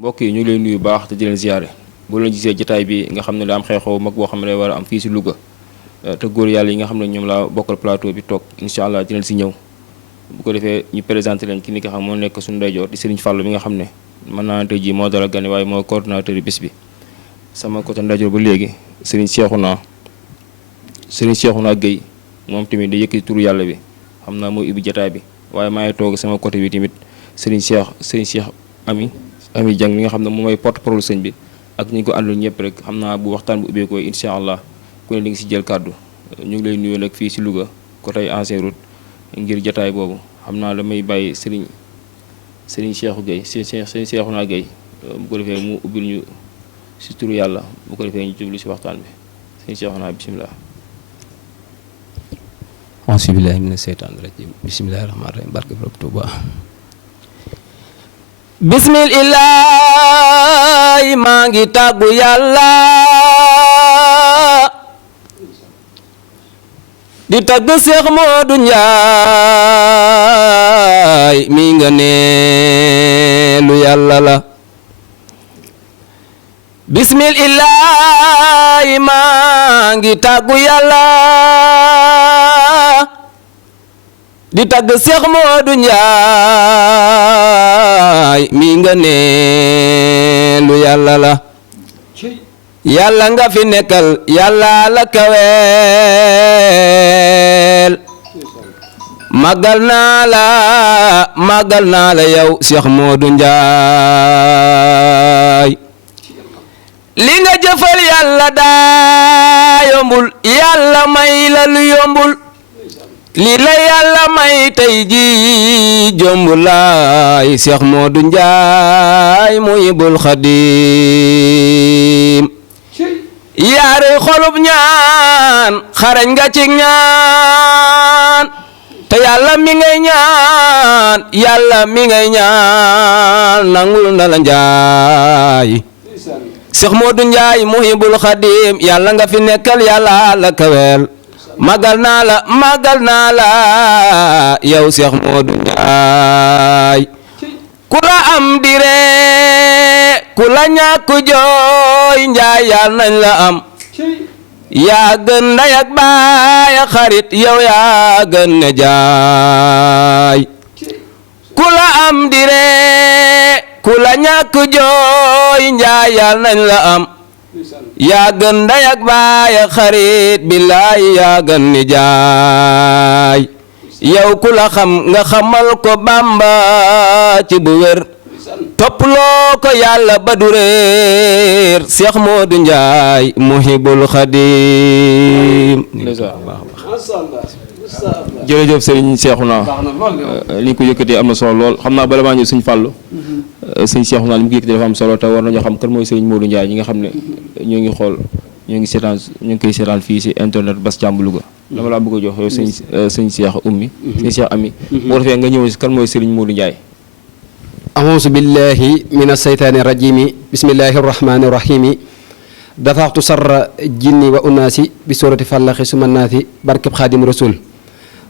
mbokk yi ñu ngi leen nuyu baax te di leen ziare boo leen gisee jotaay bi nga xam ne daa am xew-xew mag boo xam ne day war a am fii si Louga te góor yàlla yi nga xam ne ñoom laa bokkal plateau bi toog incha allah dinañ si ñëw bu ko defee ñu présenté leen ki ni nga xam moo nekk suñu ndeyjoor di Serigne Fallou bi nga xam ne mën naa tey jii moo dara gane waaye moo coordonnateur yi bis bi sama côté ndeyjoor ba léegi Serigne Cheikhouna Gueye moom tamit da yëkkati turu yàlla bi xam naa mooy ubbi jotaay bi waaye maa ngi toog sama côté bi tamit Serigne Cheikh Ami Dieng mi nga xam ne moom mooy porte-parole sëñ bi ak ñi ko àndal ñëpp rek xam naa bu waxtaan bu ubbeekoo incha allah ku ne di nga si jël kàddu ñu ngi lay nuyoo nag fii si Louga côté ancienne route ngir jotaay boobu xam naa damay bàyyi Serigne Cheikhou Gueye Serigne Cheikhouna Gueye bu ko defee mu ubbil ñu si turu yàlla bu ko defee ñu jublu si waxtaan bi Serigne Cheikhouna bisimilah. auzu billaahi mina seytaani rajiim bismillaahi rahmaani rahiim barke borom Tuuba bismillaahi maa ngi tàggu yàlla di tàgg Seex Moodu Njaay mi nga neelu yàlla la bismillaahi maa ngi tàggu yàlla di tagg Seex Moodu Njaay mi nga neelu yàlla la yàlla nga fi nekkal yàlla la kaweel màggal naa la yow Seex Moodu Njaay li nga jëfal yàlla daa yombul yàlla may la lu yombul li la yàlla may tey ji jombulaay Seex Moodu Njaay Muhibul Xadim yaare xolub ñaan xarañ nga ci ñaan te yàlla mi ngay ñaan nangul na la Njaay Seex Moodu Njaay Muhibul Xadim yàlla nga fi nekkal yàlla la kaweel magal naa la yow Seex Moodu Njaay ku la am dire ku la ñàkk jooy Njaay yal nañ la am yaa gën ndey ak baay ak xarit yow yaa gën ne jaay ku la am dire ku la ñàkk jooy Njaay yal nañ la am yaa gën ndey ak baay ak xarit billaay yaa gën ni jaay yow ku la xam nga xamal ko Bàmba ci bu wér topploo ko yàlla ba du réer Seex Moodu Njaay Muhibul Xadim jërëjëf Serigne Cheikhouna li ko yëkkatee am na solo lool xam naa bala maa ñëw Serigne Fallou Serigne Cheikhouna li mu ko yëkkatee dafa am solo te war nañoo xam kan mooy Serigne Moodu Njaay ñi nga xam ne ñoo ngi xool ñoo ngi koy seetaan fii si internet Bass Thiamb Louga dama laa bëgg a jox yow sëñ Cheikh Oumy sëñ Cheikh Ami boo defee nga ñëw si kan mooy Serigne Moodu Njaay auzu billahi min aseytaani rajimi bismillahi rahmani rahimi dafaxtu sarra jinni wa unaasi bi surati fallaxi suma naasi barkeb xaadim rasul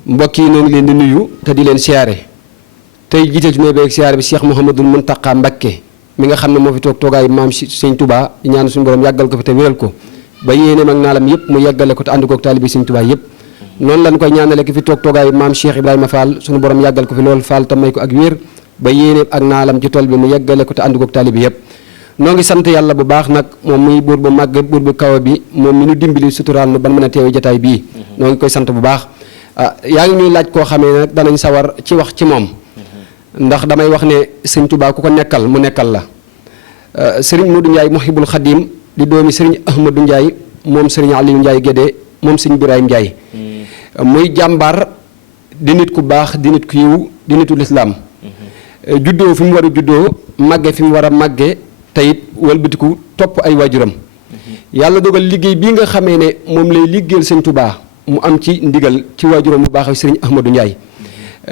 mbokk yi noo ngi leen di nuyu te di leen siyaare tey jiital ci nuyu beeg siyaare bi Cheikh Mouhamadul Muntaqa Mbakke mi nga xam ne moo fi toog toogaayu maam Sëñ Touba ñaan suñu borom yàggal ko fi te wéral ko ba yéeneem ak naalam yëpp mu yàggale ko te ànd koog taalibi Sëñ Touba yëpp noonu lañ koy ñaanale ki fi toog toogaayu maam Cheikh Ibrahima Fall suñu borom yàggal ko fi lool Fall te may ko ak wér ba yéeneem ak naalam ci tool bi mu yàggale ko te ànd koog taalibi yëpp noo ngi sant yàlla bu baax nag moom muy buur bu màgg buur bu kaw bi moom mi nu dimbali suturaal nu ban mën a teewe jotaay bii noo ngi koy sant bu baax yaa ngi ñuy laaj koo xamee nag danañ sawar ci wax ci moom ndax damay wax ne Sëñ Touba ku ko nekkal mu nekkal la Serigne Moodu Njaay Muhibul Xadim di doomi Serigne Ahmadou Njaay moom Serigne Aliou Njaay Gédé moom Serigne Birahim Njaay muy jàmbaar di nit ku baax di nit ku yiw di nitu lislaam juddoo fi mu war a juddoo màgge fi mu war a màgge te it wëlbatiku topp ay waajuram yàlla dogal liggéey bii nga xamee ne moom lay liggéeyal Sëñ Touba mu am ci ndigal ci waajuram bu baax Serigne Ahmadou Njaay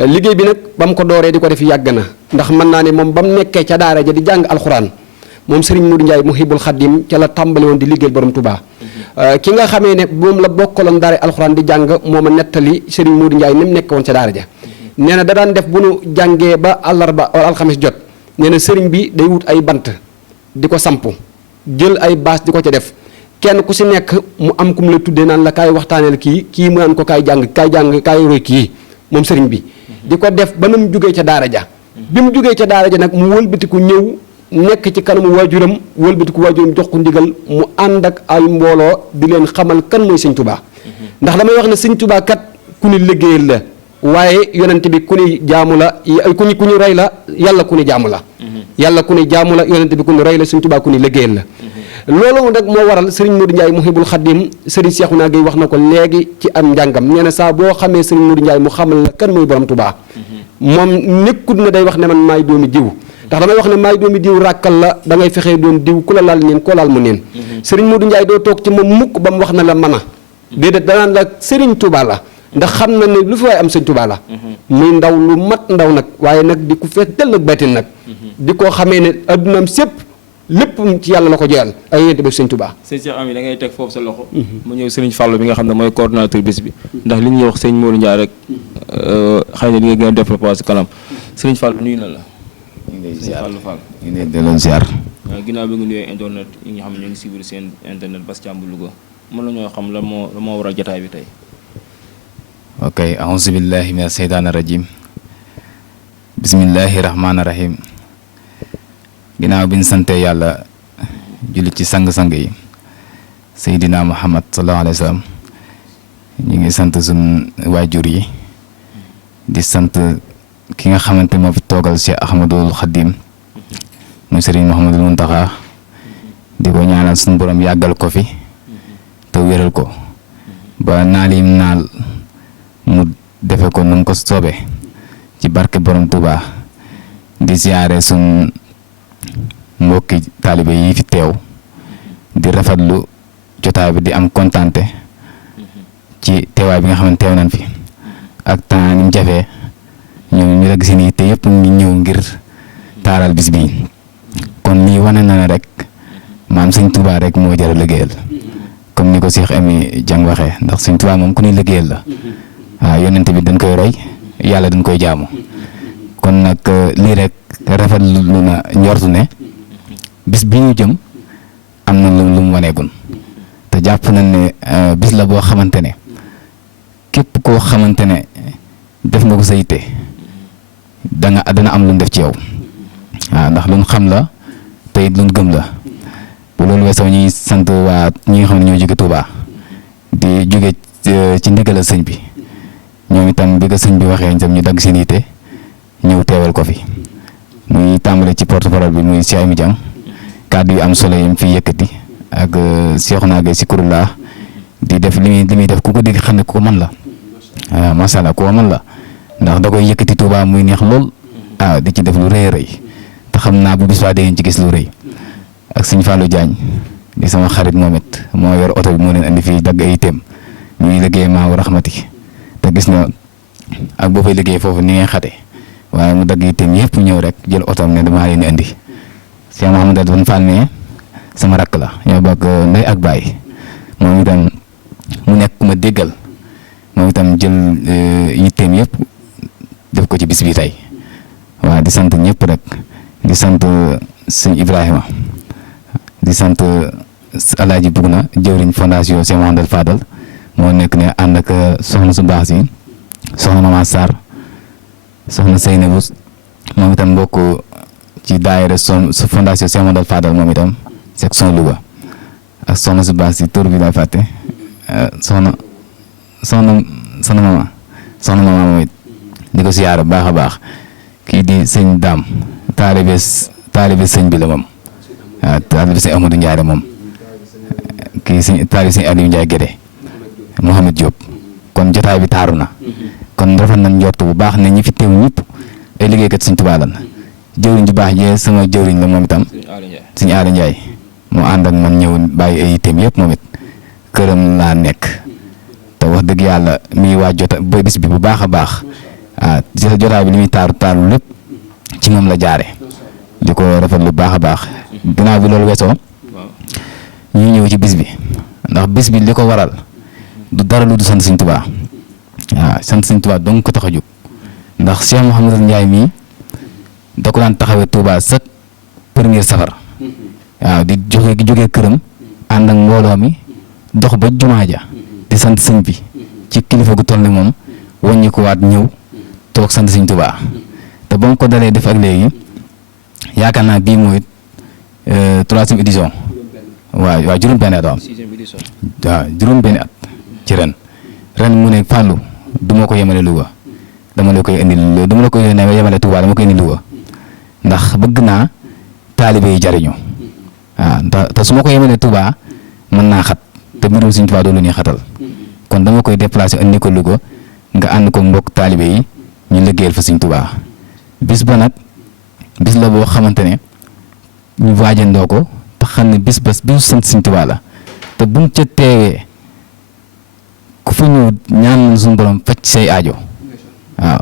liggéey bi nag ba mu ko dooree di ko def yàgg na ndax mën naa ne moom ba mu nekkee ca daara ja di jàng alxuraan moom Serigne Moodu Njaay Muhibul Xadim ca la tàmbali woon di liggéeyal borom Touba ki nga xamee ne moom la bokkaloon daara alxuraan di jàng moom a nettali Serigne Moodu Njaay ni mu nekk woon ca daara ja nee na da daan def bu nu jàngee ba àllarba wala alxames jot nee na sëriñ bi day wut ay bant di ko samp jël ay baas di ko ca def kenn ku si nekk mu am ku mu la tuddee naan la kaay waxtaaneel kii mu naan ko kaay jàng kaay roy kii moom sëriñ bi di ko def ba na mu jugee ca daara ja bi mu jugee ca daara ja nag mu wëlbatiku ñëw nekk ci kanamu waajuram wëlbatiku waajuram jox ko ndigal mu ànd ak ay mbooloo di leen xamal kan mooy sëñ Tuubaa ndax damay wax ne sëñ Tuubaa kat ku ni liggéeyal la waaye yonent bi ku ni jaamu la ku ñu rey la yàlla ku ni jaamu la yàlla ku ni jaamu la yonent bi ku ni rey la sëñ Tuubaa ku ni liggéeyal la loolu nag moo waral sëriñ Modou Ndiaye Mouhibul Khadim sëriñ Cheikhouna Gueye wax na ko léegi ci am njàngam nee na saa boo xamee sëriñ Modou Ndiaye mu xamal la kan mooy borom Tuubaa moom nekkut na day wax ne man maay doomi diw ndax damay wax ne maay doomi diw ràkkal la da ngay fexee doon diw ku la laal neen koo laal mu neen sëriñ Modou Ndiaye doo toog ci moom mukk ba mu wax na la mën a déedéet danaan la sëriñ Tuubaa la ndax xam na ne lu fi waaye am sëñ Tuubaa la muy ndaw lu mat ndaw nag waaye nag di ko fees del nag baytin nag di ko xamee ne addunaam sépp lépp ci yàlla la ko joyal ay yénte ba sëñ Tuubaa sëñ Cheikh Amy da ngay teg foofu sa loxo mu ñëw sëriñ Fallou bi nga xam ne mooy coordonnateur bis bi ndax li ñuy wax sëñ Modou Ndiaye rek xëy na di nga gën a développé si kanam sëriñ Fallou nuyu na la ñu ngi lay ziar Fallou Fall ñu ngi lay delloo ziar. waaw ginnaaw bi nga nuyoo internet yi nga xam ne ñoo ngi suivre seen internet Bass Thiam bu Louga mën na ñoo xam la moo waral jotaay bi tey ok auzu billahi mina seytaani rajim bismillahi rahmaani rahim ginnaaw bi ñu sante yàlla julli ci sang-sang yi Seydina Muhammad sallallahu alayhi wa sallam ñu ngi sant suñ waajur yi di sant ki nga xamante moo fi toogal Cheikh Ahmadul Khadim muy Serigne Mouhamadul Mountakha di ko ñaanal suñu borom yàggal ko fi te wéral ko ba naal yim naal mu defe ko nu mu ko soobee ci barke borom Touba di siyaare suñ mbokki taalibe yi fi teew di rafetlu jotaay bi di am kontante ci teewaay bi nga xamante teew nañ fi ak temps ni mu jafee ñu rek si nii te yëpp ngi ñëw ngir taaral bis bi kon lii wane na ne rek maam sëñ Touba rek moo jar a liggéeyal comme ni ko Cheikh Amy Dieng waxee ndax sëñ Touba moom ku ñuy liggéeyal la waaw yonent bi dañ koy roy yàlla dañ koy jaamu kon nag lii rek rafetlu na njortu ne bis bi ñu jëm am na lu mu waneegun te jàpp nañ ne bis la boo xamante ne képp koo xamante ne def nga ko sa yitte dana am lu mu def ci yow waaw ndax luñ xam la te it luñ gëm la bu loolu weesoo ñuy sant waa ñi nga xam ne ñoo jóge Touba di jóge ci ndigalal sëñ bi ñoom itam bi ko sëñ bi waxee itam ñu dagg seen yitte ñëw teewal ko fi muy tàmbale ci porte-parole bi muy Cheikh Amy Dieng kàddu yu am solo yi mu fi yëkkati ak Cheikhouna Gueye si kurulaa di def li muy def ku ko dégg xam ne ku ko mën la waaw macha allah ku ko mën la ndax da koy yëkkati Touba muy neex lool waaw di ci def lu rëy a rëy te xam naa bu bis baa dangeen ci gis lu rëy ak sëñ Fallou Diagne di sama xarit moom it moo yor oto bi moo leen andi fii dagg ay itam ñuy liggéey maa raxmati te gis na ak boo fay liggéey foofu ni ngay xate waaye mu dagg itam yëpp ñëw rek jël otoom ne damaa leen andi Cheikh Mouhamadou Van Fall ne sama rakk la ñoo bokk ndey ak baay moom itam mu nekk ku ma déggal moom itam jël yitteem yëpp def ko ci bis bi tey waaw di sant ñëpp rek di sant sëñ Ibrahima di sant Alaaji Bugna jëwriñ fondation Cheikh Mouhamadou Fadal moo nekk ne ànd ak soxna su baax si soxna Mama Sarr soxna Seynabou moom itam mbokk ci daayira fondation Cheikh Mouhamadou Fadal moom itam section Louga ak soxna su baax si tur bi daa fàtte soxna mama moom it di ko siyaara baax a baax kii di sëñ Daam taalibe sëñ bi la moom waaw taalibe sëñ Amadou Ndiaye moom kii taalibe sëñ Aliou Ndiaye Guédé Mouhamed Diop kon jotaay bi taaru na kon rafet nañ njort bu baax ne ñi fi teew ñëpp ay liggéeykat sëñ Tuubaa lan jëwriñ ju baax jee sama jëwriñ la moom itam sëñ Aliou Ndiaye moo ànd ak man ñëw bàyyi ay itam yëpp moom it këram laa nekk te wax dëgg yàlla mi waa ba bis bi bu baax a baax waaw jotaay bi li muy taaru lépp ci moom la jaare di ko rafet lu baax a baax ginnaaw bi loolu weesoo ñuy ñëw ci bis bi ndax bis bi li ko waral du dara lu du sant sëñ Tuubaa waaw sant sëñ Tuubaa dong ko tax a jóg ndax Cheikh Mouhamadou Ndiaye mii da ko daan taxawee Touba chaque premier safar waaw di jógee këram ànd ak mbooloo mi dox ba jumaa ja di sant sëñ bi ci kilifa gu toll ni moom wàññi ko waat ñëw toog sant sëñ Tuubaa te ba mu ko dalee def ak léegi yaakaar naa bii mooy 3e édition waaw juróom-benn at waaw juróom-benn at ci ren mu ne Fallou du ma ko yemale Louga dama la koy indil du ma la koy yemale Touba dama koy indi Louga ndax bëgg naa taalibe yi jariñu waaw te su ma ko yemalee Touba mën naa xat te mbirum Sëñ Tuubaa doon lu ñuy xatal kon dama koy déplacer indi ko Louga nga ànd ko mbokk taalibe yi ñu liggéeyal fa Sëñ Tuubaa bis ba nag bis la boo xamante ne ñu waajandoo ko te xam ne bis sant Sëñ Tuubaa la te buñ ca teewee ku fa ñëw ñaan suñu borom faj say aajo waaw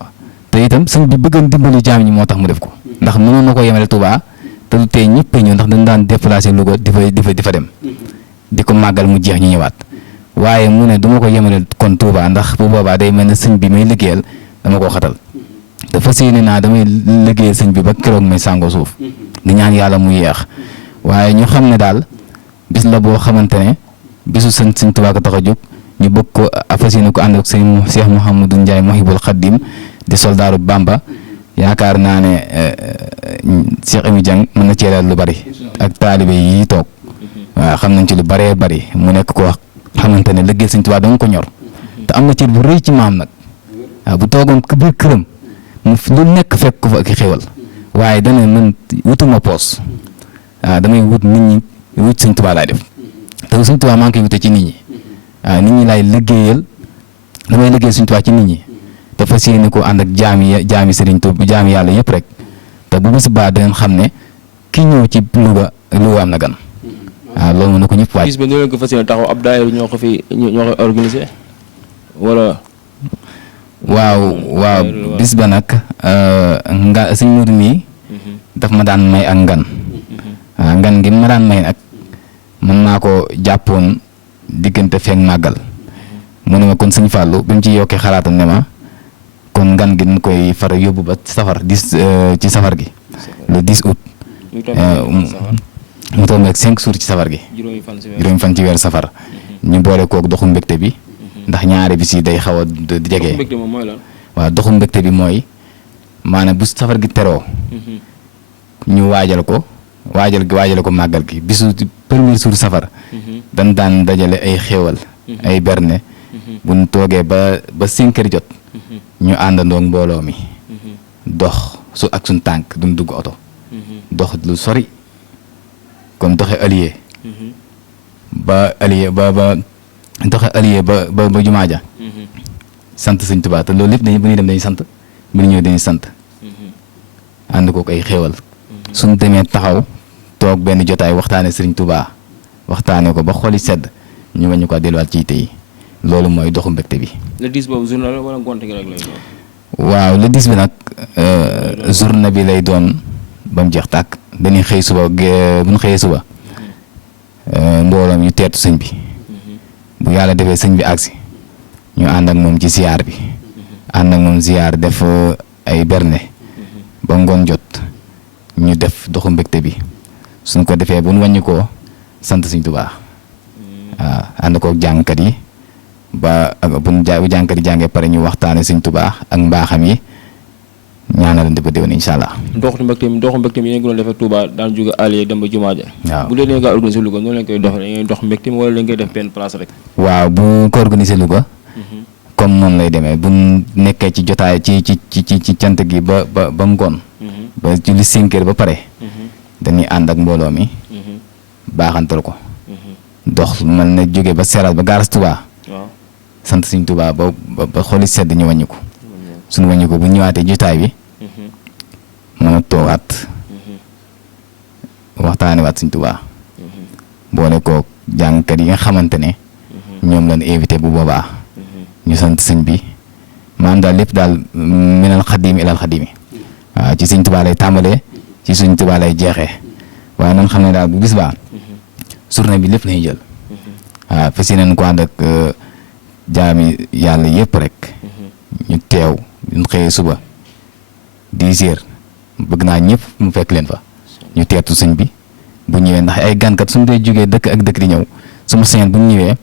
te itam sëñ bi bëggoon dimbali jaam ñi moo tax mu def ko ndax mënoon na ko yemale Touba te du tey ñëpp ñëw ndax dañ daan déplacer Louga di fa dem di ko màggal mu jeex ñu ñëwaat waaye mu ne du ma ko yemale kon Touba ndax bu boobaa day mel ne sëñ bi may liggéeyal dama koo xatal te fas yéene naa damay liggéeyal sëñ bi ba keroog may sàngoo suuf di ñaan yàlla mu yeex waaye ñu xam ne daal bis la boo xamante ne bisu sëñ Tuubaa ko tax a jóg ñu bëgg ko fas yéene ko ànd ak sëñ Cheikh Mouhamadou Ndiaye Mouhibul Khadim di soldaaru Bamba yaakaar naa ne Cheikh Amy Dieng mën na ceelal lu bari ak taalibe yi toog waaw xam nañ ci lu bëree bëri mu nekk ko wax xamante ne liggéey sëñ Tuubaa danga ko ñor te am na cër bu rëy ci maam nag waaw bu toogoon biir këram mu lu nekk fekk ko fa ak xéwal waaye dana man wutuma poos waaw damay wut nit ñi wut sëñ Tuubaa laay def te sëñ Tuubaa maa ngi koy wute ci nit ñi waaw nit ñi laay liggéeyal damay liggéeyal sëñ Tuubaa ci nit ñi te fas yéene ko ànd ak jaami sëriñ Tuubaa jaami yàlla yëpp rek te bu bis baa dangeen xam ne ki ñëw ci Louga am na gan waaw loolu mën na ko ñëpp waaj. bis ba ñu leen ko fas yéene taxaw ab daayira ñoo ko organisé wala. waaw bis ba nag nga sëñ Modou mii daf ma daan may ak ngan waaw ngan gi ma daan may nag mën naa ko jàppoon diggante feek màggal mu ne ma kon sëñ Fallou bi mu ci yokkee xalaatam ne ma kon ngan gi dañ koy far yóbbu ba safar ci safar gi le 10 août mu toog ak 5 jours ci safar gi juróomi fan ci weer safar ñu boole kook doxu mbégte bi ndax ñaari bis yi day xaw a jege waaw doxu mbégte bi mooy maanaam bu safar gi teroo ñu waajale ko màggal gi bisu premier jour safar dañ daan dajale ay xéewal ay berne buñ toogee ba 5 heures jot ñu àndandoo mbooloo mi dox su ak suñ tànk duñ dugg oto dox lu sori comme doxe allié ba jumaa ja sant sëñ Tuubaa te loolu lépp dañu bu ñuy dem dañuy sant bu ñu ñëw dañuy sant ànd ko ay xéewal suñ demee taxaw toog benn jotaay waxtaane sëriñ Tuubaa waxtaane ko ba xoli sedd ñu wañu ko delluwaat ci tey loolu mooy doxu mbégte bi. le 10 boobu journée la wala ngont gi rek lay doon. waaw le 10 bi nag journée bi lay doon ba mu jeex tàkk dañuy xëy suba bu ñu xëyee suba mbooloom ñu teetu sëñ bi bu yàlla defee sëñ bi agsi ñu ànd ak moom ci ziar bi ànd ak moom ziar def ay berne ba ngoon jot ñu def doxu mbégte bi suñ ko defee bu ñu wàññi koo sant sëñ Tuubaa waaw ànd kook jàngkat yi ba bu jàngkat yi jàngee pare ñu waxtaane sëñ Tuubaa ak mbaaxam yi ñaanalante ba déwén incha allah. doxu mbégte mi yéen ngi doon defee Touba daan jóge Alié dem ba Jumaa ja. waaw bu leen nee nga organisé Louga noonu lañ koy doxee da ngeen dox mbégte mi wala lañ koy def benn place rek. waaw bu ko organisé Louga. comme noonu lay demee bu nekkee ci jotaay ci cant gi ba ngoon. ba julli 5 heures ba pare. dañuy ànd ak mbooloo mi. baaxantal ko. dox mel ne jóge ba Seras ba Gaaras Touba. waaw sant Sëñ Tuubaa ba xoli sedd ñu wàññi ko. suñu wàññi ko bu ñëwaatee jotaay bi mën a toogaat waxtaane waat Sëñ Tuubaa boole koo jàngkat yi nga xamante ne ñoom lañ invité bu boobaa ñu sant sëñ bi maanaam daal lépp daal minal xadimi ilal xadimi waaw ci Sëñ Tuubaa lay tàmbalee ci Sëñ Tuubaa lay jeexee waaye nan xam ne daal bu bis baa journée bi lépp lañuy jël waaw fas yéeneen ko ànd ak jaami yàlla yëpp rek ñu teew ñu xëyee suba 10 heures bëgg naa ñëpp mu fekk leen fa ñu teertu sëñ bi bu ñëwee ndax ay gankat suñu dee jógee dëkk ak dëkk di ñëw su ma sañoon bu ñu ñëwee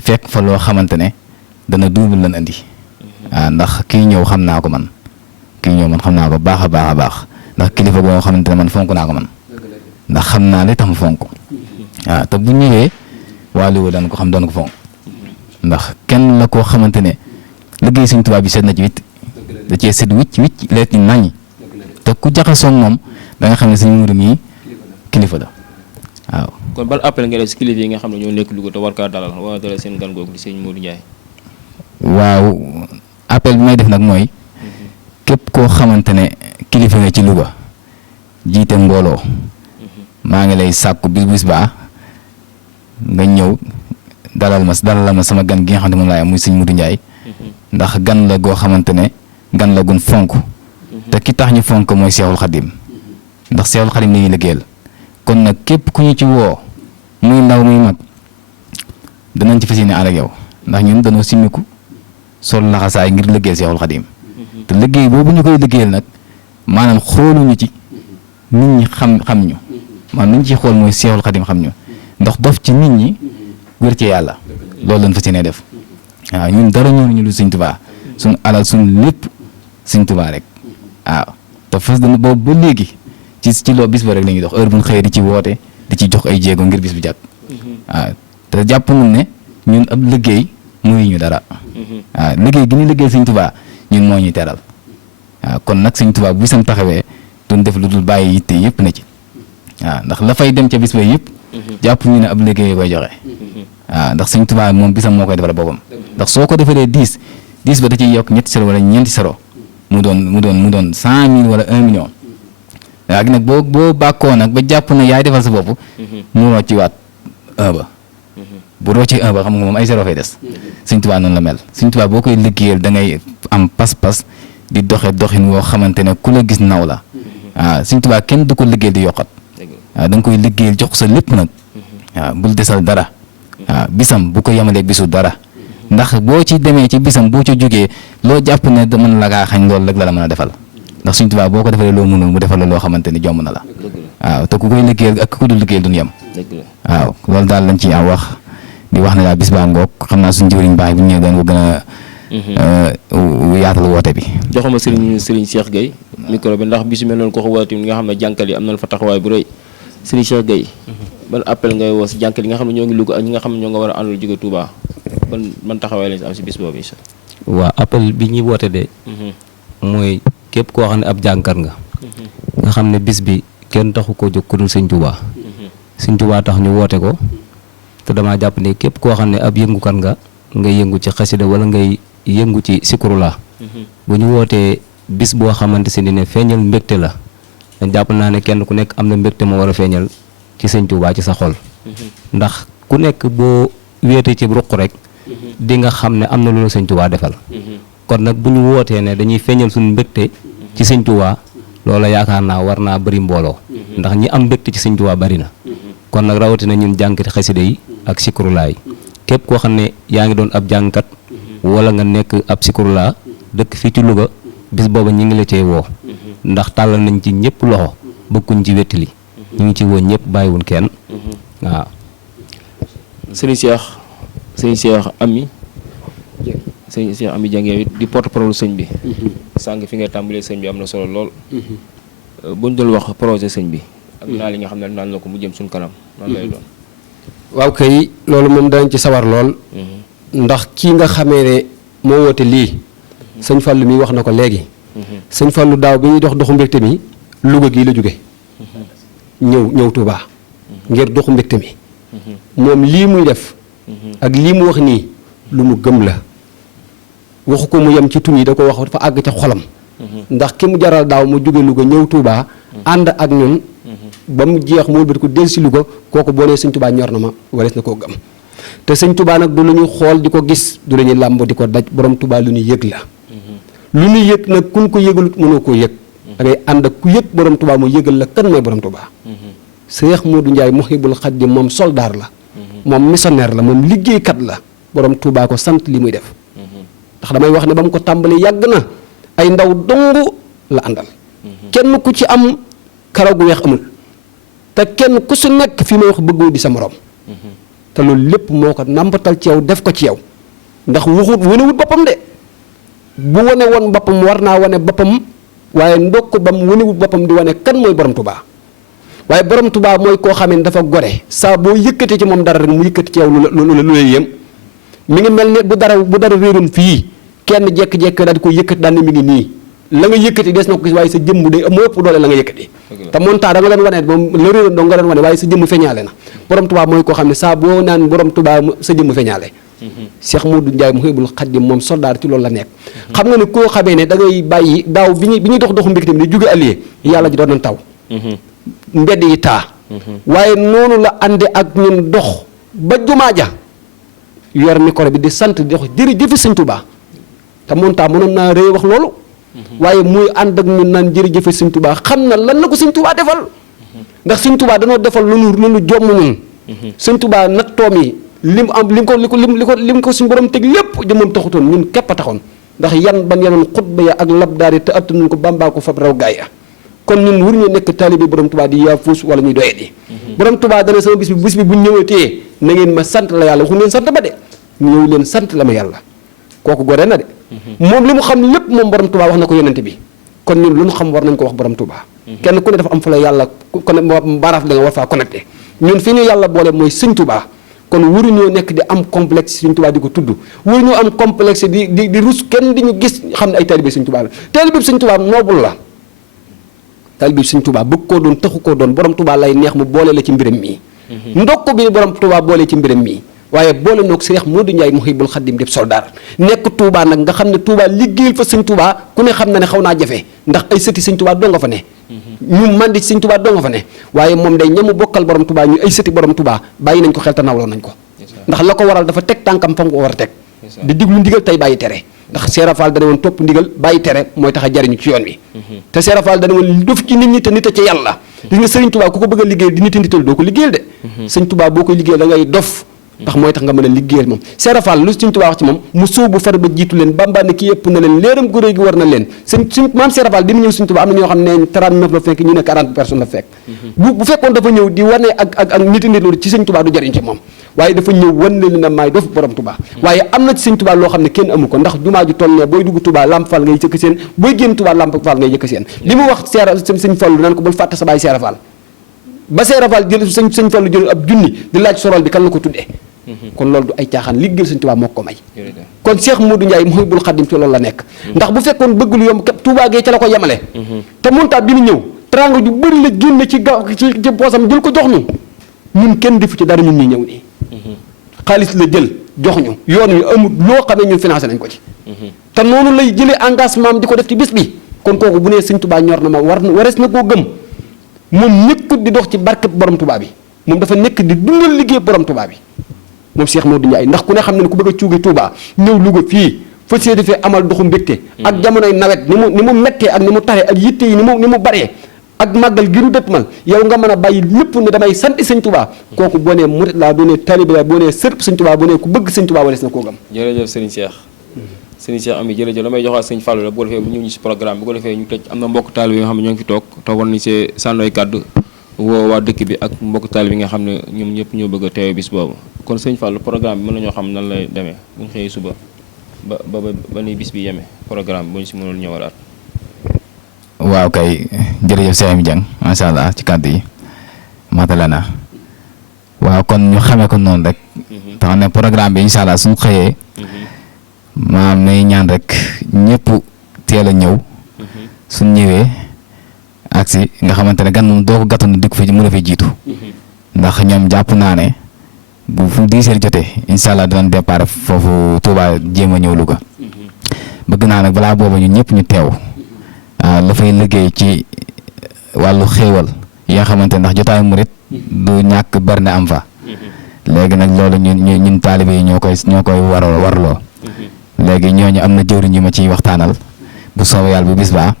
fekk fa loo xamante ne dana duubul lan andi waaw ndax kii ñëw xam naa ko man kii ñëw man xam naa ko baax a baax a baax ndax kilifa boo xamante ne man fonk naa ko man ndax xam naa li tax mu fonk waaw te bu ñëwee waa Louga daan ko xam doon ko fonk ndax kenn la koo xamante ne liggéey Sëñ Tuubaa bi seet na ci wit da cee set wicc wicc leet ñi naññi te ku jaxasoo moom da nga xam ne Sëñ Muudu mii kilifa la waaw. kon ban appel nga def si kilifa yi nga xam ne ñoo nekk Louga te war kaa dalal wala dalal seen gan googu di Sëñ Modou Ndiaye. waaw appel bi may def nag mooy képp koo xamante ne kilifa nga ci Louga jiite mbooloo maa ngi lay sàkku bis baa nga ñëw dalal ma sama gan gi nga xam ne moom laay am muy Sëñ Modou Ndiaye ndax gan la goo xamante ne gan la gun fonk te ki tax ñu fonk mooy Seexul Xadim ndax Seexul Xadim la ñuy liggéeyal kon nag képp ku ñu ci woo muy ndaw muy mag danañ ci fas yéene ànd ak yow ndax ñun dañoo simmiku sol laxasaay ngir liggéeyal Seexul Xadim te liggéey boobu ñu koy liggéeyal nag maanaam xooluñu ci nit ñi xam ñu maanaam li ñu ciy xool mooy Seexul Xadim xam ñu ndax dof ci nit ñi wér ci yàlla loolu lañ fas yéene def waaw ñun dara ñu lu Sëñ Tuubaa suñu alal suñu lépp Sëñ Tuubaa rek waaw te fas dana boobu ba léegi ci loo bis ba rek la ñuy dox heure bu ñu xëyee di ci woote di ci jox ay jéego ngir bis bi jàpp waaw te jàpp nañ ne ñun ab liggéey muy ñu dara waaw liggéey gi ñu liggéey Sëñ Tuubaa ñun moo ñuy teral waaw kon nag Sëñ Tuubaa bu bisam taxawee duñ def lu dul bàyyi yitte yëpp na ci waaw ndax la fay dem ca bis ba yëpp jàpp ñu ne ab liggéey koy joxe waaw ndax Sëñ Tuubaa moom bisam moo koy defal boppam ndax soo ko defalee 10 ba da ciy yokk ñetti sero wala ñeenti sero mu doon 100 000 wala 1 million waaw nag boo bàkkoo nag ba jàpp ne yaay defal sa bopp mu rocci waat 1 ba bu rocci 1 ba xam nga moom ay zéro fay des Sëñ Tuubaa noonu la mel Sëñ Tuubaa boo koy liggéeyal da ngay am pas-pas di doxin woo xamante ne ku la gis naw la waaw Sëñ Tuubaa kenn du ko liggéeyal di yokkat waaw da nga koy liggéeyal jox sa lépp nag waaw bul desal dara waaw bisam bu ko yemaleeg bisu dara ndax boo ci demee ci bisam boo ci jógee loo jàpp ne da mën la kaa xañ loolu rek la mën a defal ndax Sëñ Tuubaa boo ko defalee loo mënul mu defal la loo xamante ni jomb na la waaw te ku koy liggéeyal ak ku dul liggéeyal duñu yem waaw loolu daal lañ ciy am wax di wax ne daal bis baa ngoog xam naa suñu jëwriñ baax bu ñëwee doon ko gën a yaatal woote bi. joxuma Serigne Cheikh Gueye micro bi ndax bisu mel noonu ko woote nga xam ne jànkal yi am nañ fa taxawaay bu rëy Serigne Cheikh Gueye ban appel ngay woo si jànkal yi nga xam ne ñoo ngi Louga ak ñi nga xam ne ñoo nga war a àndal jóge Touba ban taxawaay lañ si am si bis boobu incha allah. waaw appel bi ñuy woote de mooy képp koo xam ne ab jànkar nga xam ne bis bi kenn taxu koo jóg ku dul Sëñ Tuubaa Sëñ Tuubaa tax ñu woote ko te damaa jàpp ne képp koo xam ne ab yëngukat nga yëngu ci xasida wala ngay yëngu ci sikurula bu ñu wootee bis boo xamante si ne feeñal mbégte la dañ jàpp naa ne kenn ku nekk am na mbégte moo war a feeñal ci Sëñ Tuubaa ci sa xol ndax ku nekk boo wéete ci ruq rek di nga xam ne am na lu la Sëñ Tuubaa defal kon nag bu ñu wootee ne dañuy feeñal suñu mbégte ci Sëñ Tuubaa loola yaakaar naa war naa bëri mbooloo ndax ñi am mbégte ci Sëñ Tuubaa bari na kon nag rawatina ñun jànkati xasida yi ak sikurulaa yi képp koo xam ne yaa ngi doon ab jàngkat wala nga nekk ab sikurulaa dëkk fii ci Louga bis booba ñi ngi la cey woo ndax tàllal nañ ci ñëpp loxo bëgguñ ci wettali ñu ngi ci woo ñëpp bàyyiwuñ kenn waaw. Serigne Cheikh Ami Dieng yow di porte parole sëñ bi sàng fi ngay tàmbalee sëñ bi am na solo lool buñ doon wax projet sëñ bi ak naa li nga xam ne naan la ko mu jëm suñ kanam nan lay doon. waaw kay loolu moom danañ ci sawar lool ndax kii nga xamee ne moo woote lii sëñ Fallou mi wax na ko léegi sëñ Fallou daaw bi ñuy doxu mbégte mi Louga gii la jóge ñëw Touba ngir doxu mbégte mi moom lii muy def ak lii mu wax nii lu mu gëm la waxu ko mu yem ci tun yi da ko wax dafa àgg ca xolam ndax ki mu jaral daaw mu jóge Louga ñëw Touba ànd ak ñun ba mu jeex mu wëlbati ko del si Louga kooku boo nee Sëñ Touba ñor na ma warees na koo gëm te Sëñ Touba nag du lu ñu xool di ko gis du la ñuy làmb di ko daj borom Touba lu ñu yëg la lu ñu yëg nag kun ko yëgalut mënoo koo yëg da ngay ànd ak ku yëg borom Touba mu yëgal la kan mooy borom Touba Seex Modou Ndiaye Mouhibul Khadim moom soldaar la moom missionnaire la moom liggéeykat la borom Touba ko sant li muy def ndax damay wax ne ba mu ko tàmbali yàgg na ay ndaw dong la àndal kenn ku ci am karaw gu weex amul te kenn ku su nekk fi may wax bëggoo di sa morom te loolu lépp moo ko nàmpatal ci yow def ko ci yow ndax waxut wanewut boppam de bu wane woon boppam war naa wane boppam waaye ndokk ba mu wanewut boppam di wane kan mooy borom Tuubaa waaye borom Tuubaa mooy koo xam ne dafa gore saa boo yëkkatee ci moom dara rek mu yëkkati ci yow lu lay yem mi ngi mel ne bu dara réeroon fii kenn jekk-jekk daal di ko yëkkati daal ne mi ngi nii la nga yëkkati des na ko gis waaye sa jëmm de moo ëpp doole la nga yëkkati te montaa da nga leen wane moom la réeroon doo nga leen wane waaye sa jëmm feñaale na borom Tuubaa mooy koo xam ne saa boo naan borom Tuubaa sa jëmm feñaale Cheikh Modou Ndiaye Mouhibou Khadim moom soldaar ci loolu la nekk xam nga ne koo xamee ne da ngay bàyyi daaw bi ñuy doxu mbégte mi di jóge allié yàlla ji doon nañ taw mbedd yi taa waaye noonu la ànde ak ñun dox ba jumaa ja yor micro bi di sant di dox jërëjëf Sëñ Tuubaa te montaa mënoon naa rëy wax loolu waaye muy ànd ak ñun naan jërëjëf Sëñ Tuubaa xam na lan la ko Sëñ Tuubaa defal ndax Sëñ Tuubaa danoo defal lu nu jomm ñun Sëñ Tuubaa nattoom yi lim am lim ko suñu borom teg lépp jëmmam taxutoon ñun képp a taxoon ndax yan ban yanoon xutba ya ak labdaar yi te attanuñ ko bambaa ko fab raw gaay ya kon ñun waruñu nekk taalibe borom Tuubaa di yaafuus wala ñuy doye di borom Tuubaa dana sama bis bi bu ñëwatee na ngeen ma sant la yàlla waxu leen sant ba de ñëw leen sant la ma yàlla kooku gore na de moom li mu xam lépp moom borom Tuubaa wax na ko yonente bi kon ñun lu ñu xam war nañ ko wax borom Tuubaa kenn ku ne dafa am fa la yàlla kon baraaf da nga war faa connecté ñun fi ñu yàlla boole mooy Sëñ Tuubaa kon waruñoo nekk di am complexe Sëñ Tuubaa di ko tudd waruñoo am complexe di rus kenn di ñu gis xam ne ay taalibe Sëñ Tuubaa la taalibe Sëñ Tuubaa noobul la taalibe Sëñ Tuubaa bëgg koo doon taxu koo doon borom Tuubaa lay neex mu boole la ci mbiram mii ndokk bi borom Tuubaa boole ci mbiram mii waaye boole noog Cheikh Modou Ndiaye Mouhibou Khadim def soldaar nekk Touba nag nga xam ne Touba liggéeyal fa Sëñ Tuubaa ku ne xam na ne xaw naa jafe ndax ay sëti Sëñ Tuubaa doo nga fa ne ñu mandi Sëñ Tuubaa doo nga fa ne waaye moom day ñamu bokkal borom Tuubaa ñu ay sëti borom Tuubaa bàyyi nañ ko xel te nawloo nañ ko ndax la ko waral dafa teg tànkam fa mu ko war a teg di diglu ndigal tey bàyyi tere ndax Seera Fall dana woon topp ndigal bàyyi tere mooy tax a jariñu ci yoon wi te Seera Fall dana woon dof ci nit ñi te nit a ci yàlla gis nga Sëriñ Tuubaa ku ko bëgg a liggéeyal di nit nital doo ko liggéeyal de Sëñ Tuubaa boo koy liggéeyal da ngay dof ndax mooy tax nga mën a liggéeyal moom Seera Fall lu Sëñ Tuubaa wax ci moom mu sóobu far ba jiitu leen Bamba ne kii yëpp na leen léeram gu réy gi war na leen suñ maam Seera Fall bi mu ñëw Sëñ Tuubaa am na ñoo xam ne 39 la fekk ñu ne 40 personnes la fekk bu fekkoon dafa ñëw di wane ak nit loolu ci Sëñ Tuubaa du jariñ ci moom waaye dafa ñëw wan leen na maay dof borom Tuubaa waaye am na ci Sëñ Tuubaa loo xam ne kenn amu ko ndax jumaa ju toll ne booy dugg Tuubaa Lamp Fall ngay jëkk seen booy génn Tuubaa Lamp Fall ngay jëkk seen li mu wax Sëñ Fallu naan ko bul fàtte sa baay Seera Fall ba Seera Fall jël Sëñ Fallu jël ab junni di laaj sorol bi kan la ko tuddee kon loolu du ay caaxaan liggéeyal Sëñ Tuubaa moo ko may kon Cheikh Modou Ndiaye Mouhibou Khadim ci loolu la nekk ndax bu fekkoon bëgg lu yomb képp Tuubaa gee ca la ko yemale te montaa bi mu ñëw teraanga ju bëri la génne ci poosam jël ko jox ñu ñun kenn defu ci dara ñun ñuy ñëw nii xaalis la jël jox ñu yoon wi amul loo xamee ñun financé nañ ko ci te noonu lay jëlee engagement am di ko def ci bis bi kon kooku bu nee Sëñ Tuubaa ñor na ma warees na koo gëm moom nekkut di dox ci barkeb borom Tuubaa bi moom dafa nekk di dundal liggéey borom Tuubaa bi moom Cheikh Modou Ndiaye ndax ku ne xam ne ku bëgg a cuugi Touba ñëw Louga fii fa see defee amal doxu mbégte ak jamonoy nawet ni mu mettee ak ni mu taree ak yitte yi ni mu baree ak màggal gi nu dëppmal yow nga mën a bàyyi lépp ne damay sant Sëñ Tuubaa kooku boo nee murit laa boo nee taalibe laa boo nee sërp Sëñ Tuubaa boo nee ku bëgg Sëñ Tuubaa warees na koo gëm. jërëjëf Serigne Cheikh Serigne Cheikh Ami jërëjëf damay joxaat Sëñ Fallou la bu ko defee bu ñëw ñu si programme bu ko defee ñu tëj am na mbokk taalibe yi nga xam ne ñoo ngi fi toog toogoon nañu see sànnooy kàddu woo waa dëkk bi ak mbokk taalibe yi nga xam ne ñoom ñëpp ñoo bëgg a teewe bis boobu kon Sëñ Fallou programme bi mën nañoo xam nan lay demee bu ñu xëyee suba ba ni bis bi yemee programme bu ñu si mënul ñëwalaat. waaw kay jërëjëf Sëñ Dieng macha allah ci kàddu yi matale na waaw kon ñu xamee ko noonu rek. tax ne programme bi incha allah suñu xëyee. maam nay ñaan rek ñëpp teel a ñëw. suñ ñëwee agsi nga xamante ne gan moom doo ko gàttanu dikk fi mën a fi jiitu. ndax ñoom jàpp naa ne bu fu 10 heures jotee incha allah dinañ départ foofu Touba jéem a ñëw Louga. bëgg naa nag balaa booba ñu ñëpp ñu teew. la fay liggéey ci wàllu xéewal yi nga xamante ndax jotaayu murit du ñàkk berne am fa léegi nag loolu ñun taalibe yi ñoo koy warloo léegi ñooñu am na jëwriñ yu ma ciy waxtaanal bu soobee yàlla bu bis baa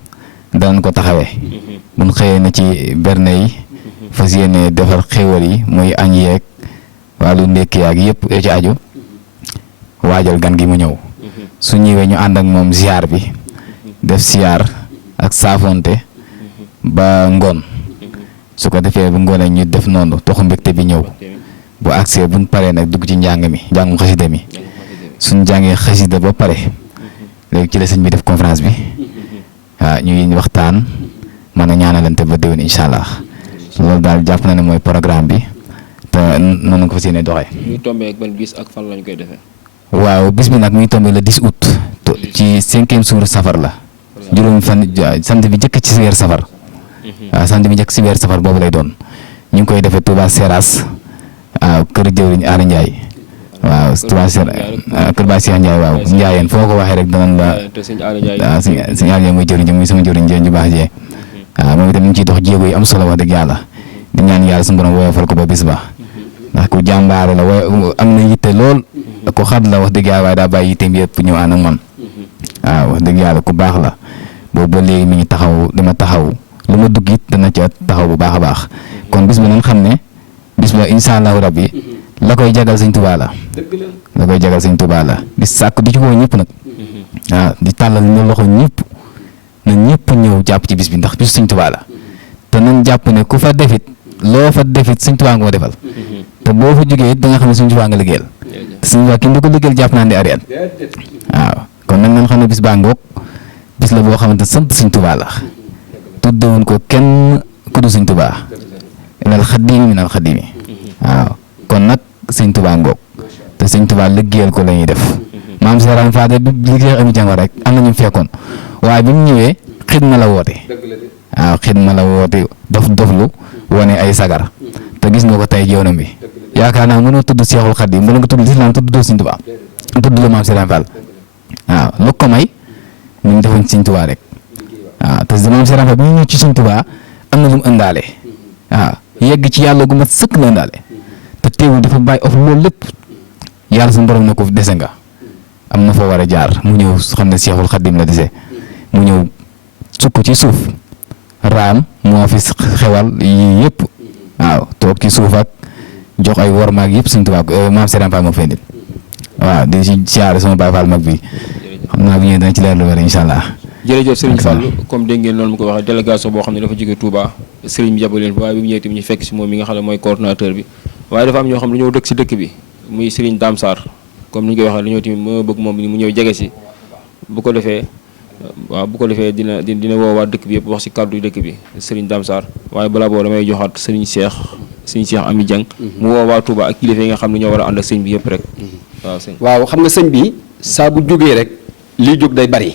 danañ ko taxawee buñ xëyee na ci berne yi fas yéene defar xéewal yi muy añ yeeg wàllu ndékki yaag yëpp yoo ci aju waajal gan gi mu ñëw su ñëwee ñu ànd ak moom ziar bi def siyaar ak saafonte ba ngoon su ko defee bu ngoonee ñu def noonu toxu mbégte bi ñëw bu agsee buñ paree nag dugg ci njàng mi njàngum xasida mi suñ jàngee xasida ba pare léegi ci la sëñ bi def conférence bi waaw ñuy waxtaan mën a ñaanalante ba déwén incha allah loolu daal jàpp na ne mooy programme bi te noonu ko fas yéene doxee. muy tombé ak ban bis ak fan lañ koy defee. waaw bis bi nag muy tombé le 10 août ci 5e jour safar la juróom fan samedi bi njëkk ci weer safar waaw samedi bi njëkk ci weer safar boobu lay doon ñu ngi koy defee Touba Seras waaw kër jëwriñ Aly Ndiaye waaw Touba Seras kër Ba Cheikh Ndiaye waaw Ndiayeen foo ko waxee rek danañ la waaw sëñ Aly Ndiaye mooy jëwriñ muy sama jëwriñ jeen ju baax jee waaw moom itam ñu ngi ciy dox jéego yi am solo wax dëgg yàlla di ñaan yàlla suñu borom woyofal ko ba bis ba ndax ku jàmbaare la am na yitte lool ko xat la wax dëgg yàlla waaye daa bàyyi yitteem yëpp ñëw ànd ak man waaw wax dëgg yàlla ku baax la boobu ba léegi mi ngi taxaw dama taxaw lu ma dugg it dana ca taxaw bu baax a baax kon bis ba nañ xam ne bis ba incha allahu rabbi la koy jagal sëñ Tuubaa la koy jagal sëñ Tuubaa la di sàkk di ci woo ñëpp nag waaw di tàllal ne loxo ñëpp na ñëpp ñëw jàpp ci bis bi ndax bis sëñ Tuubaa la te nañ jàpp ne ku fa defit loo fa defit sëñ Tuubaa nga ko defal te boo fa jógee it da nga xam ne sëñ Tuubaa nga liggéeyal te sëñ Tuubaa ki du ko liggéeyal jàpp naa ne arian waaw kon nag nañ xam ne bis baa ngoog bis la boo xamante sant sëñ Tuubaa la tuddewoon ko kenn ku du sëñ Tuubaa ilal xaddiimi minal xaddiimi waaw kon nag sëñ Tuubaa ngoog te sëñ Tuubaa liggéeyal ko la ñuy def maam Seeraan Faade bi liggéey ami jàng rek am na ñu fekkoon waaye bi mu ñëwee xidma la woote waaw xidma la woote doflu wane ay sagar te gis nga ko tey joonam bi yaakaar naa mënoo tudd Seexul Xadiim mën nga tudd lislaam tudd doo sëñ Tuubaa tudd la maam Seeraan Fall waaw lu ko may ñu ngi defoon sëñ Tuubaa rek waaw te maam Seeraan Fall bi ñu ñëw ci sëñ Tuubaa am na lu mu ëndaale waaw yegg ci yàlla gu mat sëkk la ëndaale te teewul dafa bàyyi of loolu lépp yàlla suñu borom na ko dese nga am na foo war a jaar mu ñëw xam ne Seexul Xadiim la dese mu ñëw sukk ci suuf raam moo fi xewal yii yëpp waaw toog ci suuf ak jox ay wormaag yëpp sëñ Tuubaa maam Seeraan Fall moo fay indil waaw di ci siyaare sama Baay Fall mag bi xam naa bu ñëwee dana ci leer lu bari incha allah. jërëjëf Serigne Fall comme dégg ngeen noonu mu ko waxee délégation boo xam ne dafa jóge Touba Serigne bi jàppale leen waaye bi mu ñëwee tamit ñu fekk si moom mi nga xam ne mooy coordonnateur bi waaye dafa am ñoo xam ne dañoo dëkk si dëkk bi muy Serigne Dame Sarr comme ni ñu koy waxee dañoo tamit moo bëgg moom mu ñëw jege si bu ko defee waaw bu ko defee dina woo waa dëkk bi yëpp wax si kàddu dëkk bi Serigne Dame Sarr waaye balaa boobu damay joxaat Serigne Cheikh Ami Dieng mu woo waa Touba ak kilifa yi nga xam ne ñoo war a ànd ak sëñ bi yëpp rek waaw sëñ waaw xam nga sëñ bi saa bu jógee rek lii jóg day bari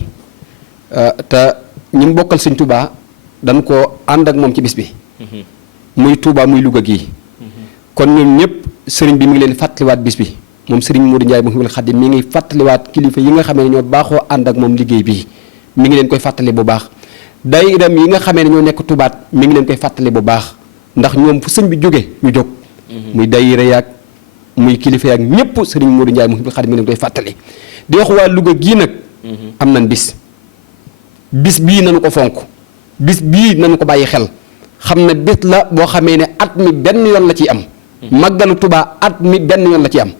te ñi mu bokkal sëñ Touba dañ ko ànd ak moom ci bis bi muy Touba muy Louga gii kon ñoom ñëpp sëriñ bi mi ngi leen fàttaliwaat bis bi moom sëriñ Modou Ndiaye Mouhibou Khadim mi ngi fàttaliwaat kilifa yi nga xamee ne ñoo baaxoo ànd ak moom liggéey bii mi ngi leen koy fàttali bu baax daayiram yi nga xamee ne ñoo nekk tubaat mi ngi leen koy fàttali bu baax ndax ñoom fu sëñ bi jóge ñu jóg muy daayira yaag muy kilifa yaag ñëpp sëriñ Modou Ndiaye Mouhibou Khadim mi ngi leen koy fàttali di wax waa Louga gii nag am nañ bis bii nañu ko fonk bis bii nañu ko bàyyi xel xam ne bis la boo xamee ne at mi benn yoon la ciy am màggalu Tuubaa at mi benn yoon la ci am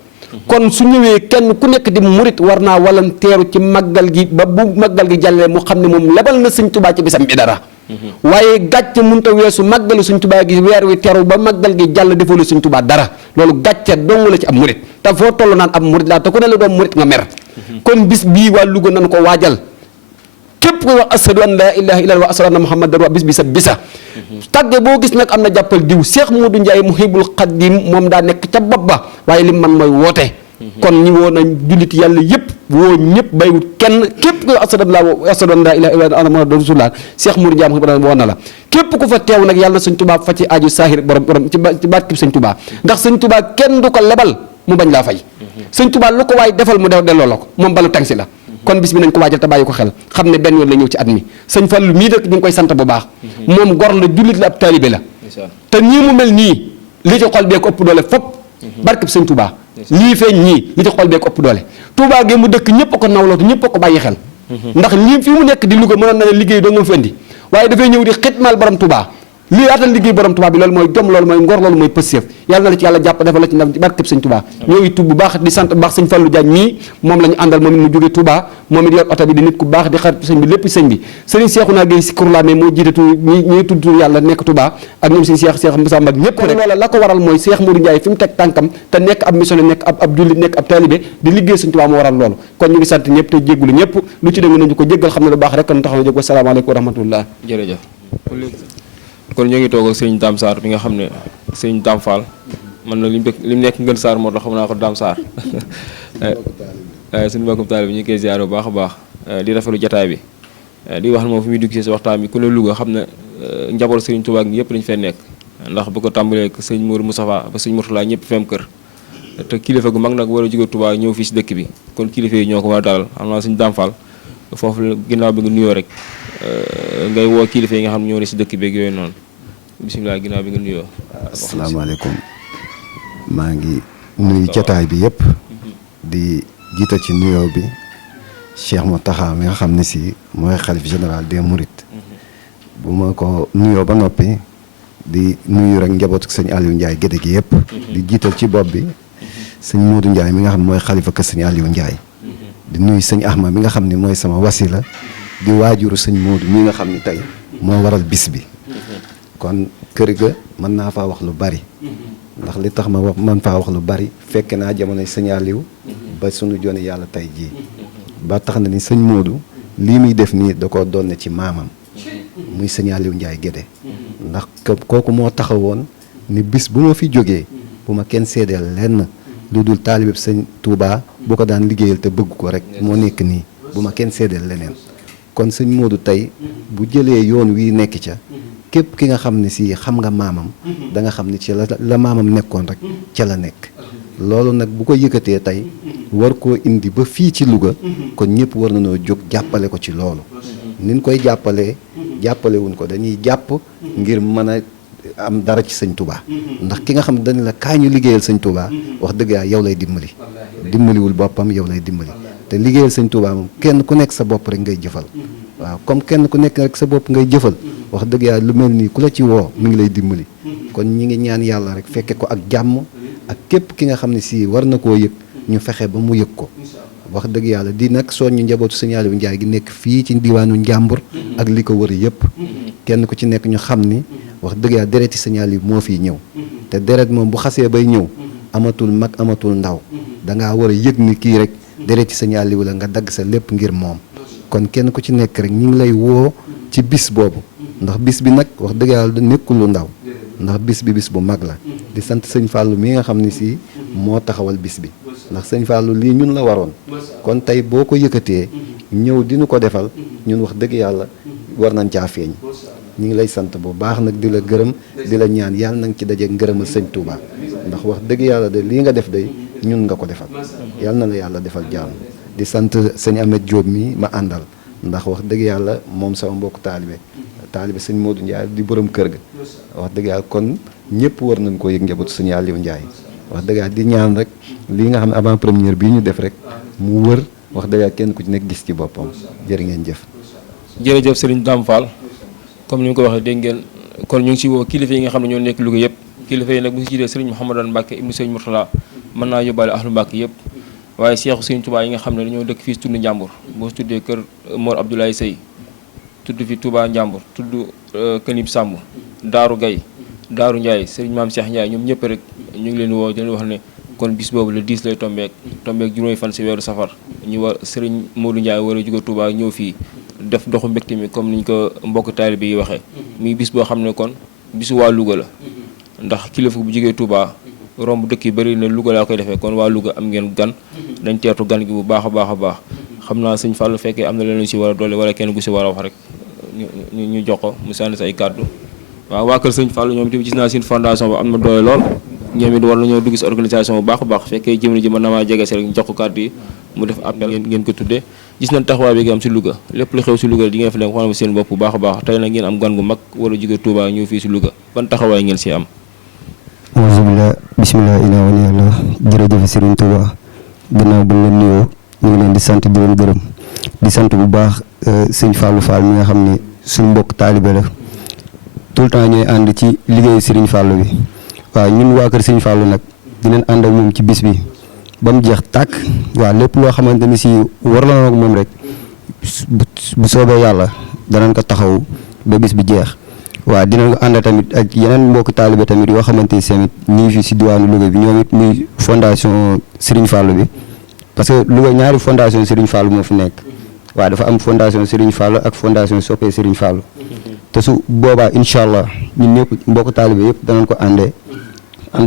kon su ñëwee kenn ku nekk di murit war naa walanteeru ci màggal gi ba bu màggal gi jàllee mu xam ne moom lebal na sëñ Tuubaa ci bisam bi dara waaye gàcce mënta weesu màggalu sëñ Tuubaa gi weer wi teru ba màggal gi jàll defalu sëñ Tuubaa dara loolu gàcce dong la ci am murit te foo toll naan am murit laa te ku ne la doon murit nga mer kon bis bii waa Louga nañu ko waajal képp koy wax ashadu an laa ilaaha illallaah wa ashadu anna muhammadan bis bi sa bisa tàgge boo gis nag am na jàppal diw Cheikh Modou Ndiaye Mouhibou Khadim moom daa nekk ca bopp ba waaye li man mooy woote kon ñi woo nañ jullit yàlla yëpp woo ñëpp baywut kenn képp koy ashadu an laa ilaaha illallaah muhammadan rasulullah Cheikh Modou Ndiaye Mouhibou woo na la képp ku fa teew nag yàlla na sëñ Touba fa ci aju saahir borom ci barkeb sëñ Touba ndax sëñ Touba kenn du ko lebal mu bañ laa fay sëñ Touba lu ko waay defal mu delloo la ko moom balu tangsi la kon bis bi nañ ko waajal te bàyyi ko xel xam ne benn yoon la ñëw ci at mi sëñ Fallu mii dëkk ñu ngi koy sant bu baax moom gor la jullit la ab taalibe la te nii mu mel nii li ci xol bee ko ëpp doole fop barkeb sëñ Touba lii feeñ ñii li ci xol bee ko ëpp doole Touba gi mu dëkk ñëpp a ko nawlootu ñëpp a ko bàyyi xel ndax lii fi mu nekk di Louga mënoon na ne liggéey doo nga fi indi waaye dafay ñëw di xitmaal borom Touba lii yaatal liggéey borom Touba bi loolu mooy jom loolu mooy ngor loolu mooy pësséef yàlla na la ci yàlla jàpp defal la ci ndam ci barkeb sëñ Touba ñoo ngi tudd bu baax di sant bu baax sëñ Fallou Diagne mii moom la ñu àndal moom it mu jóge Touba moom it yor oto bi di nit ku baax di xarit sëñ bi lépp sëñ bi sëriñ Cheikhouna Gueye si kurlaame moo jiite ñi tudd yàlla nekk Touba ak ñoom sëñ Cheikh Moussa Mbak ñëpp rek loola la ko waral mooy Cheikh Modou Ndiaye fi mu teg tànkam te nekk ab missionnaire nekk ab jullit nekk ab talibé di liggéey sëñ Touba moo waral loolu kon ñu ngi sant ñëpp te jéggulu ñëpp lu ci dëng nañu ko jéggal xam ne lu baax rek nu tax na jóg wasalaamaaleykum wa rahmatullah jërëjëf kon ñoo ngi toog ak sëñ Dame Sarr bi nga xam ne sëñ Dame Fall man na li mu nekk Ngën Sarr moo tax xam naa ko Dame Sarr suñu mbokkum taal bi ñu ngi koy ziar bu baax a baax di rafetlu jataay bi di wax ne moom fi muy dugg si waxtaan bi ku ne Louga xam ne njaboot sëriñ Touba gi yëpp dañu fay nekk ndax bu ko tàmbalee ak sëñ Mourou Moustapha ba sëñ Mourtala ñëpp fem kër te kilifa gu mag nag war a jóge Touba ñëw fii si dëkk bi kon kilifa yi ñoo ko war a dalal xam naa sëñ Dame Fall foofu ginnaaw bi nga nuyoo rek ngay woo kilifa yi nga xam ne ñoo ne si dëkk beeg yooyu noonu bisimilah ginnaaw bi nga nuyoo. asalaamaaleykum maa ngi nuyu jataay bi yëpp di jiital ci nuyoo bi Cheikh Mountakha mi nga xam ne si mooy xalif général des Mourides bu ma ko nuyoo ba noppi di nuyu rek njabootu sëñ Aliou Ndiaye gédé gi yëpp di jiital ci bopp bi sëñ Modou Ndiaye mi nga xam ne mooy xalifa kër sëñ Aliou Ndiaye di nuyu sëñ Ahmad mi nga xam ne mooy sama wasila di waajuru sëñ Modou mi nga xam ne tey moo waral bis bi kon kër ga mën naa faa wax lu bari ndax li tax ma mën faa wax lu bari fekke naa jamonoy sëñ Aliou ba sunu joni yàlla tey jii ba tax na ni sëñ Modou lii muy def nii da ko doon ci maamam muy sëñ Aliou Ndiaye Guédé ndax kooku moo taxawoon ni bis bu ma fi jógee bu ma kenn seedeel lenn lu dul taalibeb sëñ Touba bu ko daan liggéeyal te bëgg ko rek moo nekk nii bu ma kenn seedeel leneen kon sëñ Modou tey bu jëlee yoon wii nekk ca képp ki nga xam ne si xam nga maamam da nga xam ne ci la maamam nekkoon rek ca la nekk loolu nag bu ko yëkkatee tey war koo indi ba fii ci Louga kon ñëpp war nañoo jóg jàppale ko ci loolu niñ koy jàppale wuñ ko dañuy jàpp ngir mën a am dara ci sëñ Touba ndax ki nga xam ne dañ la kaay ñu liggéeyal sëñ Touba wax dëgg yàlla yow lay dimbaliwul boppam yow lay dimbali te liggéeyal sëñ Touba moom kenn ku nekk sa bopp rek ngay jëfal waaw comme kenn ku nekk rek sa bopp ngay jëfal wax dëgg yàlla lu mel nii ku la ci woo mi ngi lay dimbali kon ñi ngi ñaan yàlla rek fekke ko ak jàmm ak képp ki nga xam ne si war na koo yëg ñu fexe ba mu yëg ko wax dëgg yàlla di nag soññu njabootu sëñ Aliou Ndiaye gi nekk fii ci diwaanu Njàmbur ak li ko wër yëpp kenn ku ci nekk ñu xam ni wax dëgg yàlla dereti sëñ Aliou moo fiy ñëw te deret moom bu xasee bay ñëw amatul mag amatul ndaw dangaa war a yëg ni kii rek dereti sëñ Aliou la nga dagg sa lépp ngir moom kon kenn ku ci nekk rek ñu ngi lay woo ci bis boobu ndax bis bi nag wax dëgg yàlla nekkul lu ndaw ndax bis bu mag la di sant sëñ Fallou mi nga xam ne si moo taxawal bis bi ndax sëñ Fallou lii ñun la waroon kon tey boo ko yëkkatee ñëw dinu ko defal ñun wax dëgg yàlla war nañ caa feeñ ñu ngi lay sant bu baax nag di la gërëm di la ñaan yàlla na nga ci daje ngërëmal sëñ Touba ndax wax dëgg yàlla de lii nga def day ñun nga ko defal yàlla na la yàlla defal jàmm di sant sëñ Ahmed Diop mi ma àndal ndax wax dëgg yàlla moom sama mbokk taalibe sëñ Modou Ndiaye di borom kër ga wax dëgg yàlla kon ñëpp war nañ koo yëg njabootu sëñ Aliou Ndiaye wax dëgg yàlla di ñaan rek lii nga xam ne avant première bii ñu def rek mu wër wax dëgg yàlla kenn ku ci nekk gis ci boppam jërë ngeen jëf. jërëjëf Serigne Dame Fall comme ni nga ko waxee dégg ngeen kon ñu ngi si woo kilifa yi nga xam ne ñoo nekk Louga yëpp kilifa yi nag bu si jiitee Serigne Mouhamadou Mbacke ibnu Serigne Mourtala mën naa yóbbaale ahlu Mbacke yëpp waaye Cheikhu Serigne Touba yi nga xam ne dañoo dëkk fii si tund Njàmbur boo si tuddee kër Mor Abdoulaye Sey tudd fi Touba Njàmbur tudd Kanib Samb Daaru Gay Daaru Ndiaye Serigne Maam Cheikh Ndiaye ñoom ñëpp rek ñu ngi leen woo di leen wax ne kon bis boobu le 10 lay tombeek juróomi fan si weeru safar ñu war Serigne Modou Ndiaye war a jóge Touba ñëw fii def doxu mbégte mi comme niñ ko mbokk taalibe yi waxee muy bis boo xam ne kon bisu waa Louga la ndax kilifa bu jógee Touba romb dëkk yi bëri na Louga laa koy defee kon waa Louga am ngeen gan dañ teertu gan gi bu baax a baax xam naa sëñ Fallou fekkee am na leen si war a doole wala kenn gu si war a wax rek ñu jox ko mu sànni say kàddu waaw waa kër sëñ Fallou ñoom tamit gis naa seen fondation ba am na doole lool ñoom it war nañoo dugg si organisation bu baax a baax fekkee jëmni ji mën na maa jege si rek ñu jox ko kàddu yi mu def appel ngeen ko tuddee gis nañ taxawaay bi nga am si Louga lépp lu xew si Louga di ngeen fa dem xoolal seen bopp bu baax a baax tey nag ngeen am gan gu mag wala jóge Touba ñëw fii si Louga ban taxawaay ngeen si am. alhamdulilah bisimilah inaa wali yàlla jërëjëf Serigne Touba gannaaw bu ñu leen nuyoo ñu ngi leen di sant di leen gërëm di sant bu baax sëñ Fallou Fall mi nga xam ne suñu mbokk taalibe la tout le temps ñooy ànd ci liggéeyu Serigne Fallou bi waaw ñun waa kër Serigne Fallou nag dinañ ànd ak moom ci bis bi ba mu jeex tàkk waaw lépp loo xamante ni si war la ak moom rek bu soobee yàlla danañ ko taxaw ba bis bi jeex waaw dinañ ko ànd tamit ak yeneen mbokki taalibe tamit yoo xamante ni tamit ñii fi si diwaanu Louga bi ñoom it muy fondation Serigne Fallou bi parce que Louga ñaari fondation Serigne Fallou moo fi nekk waaw dafa am fondation Serigne Fallou ak fondation Soppee Serigne Fallou te su boobaa incha allah ñun ñëpp mbokk taalibe yëpp danañ ko ànd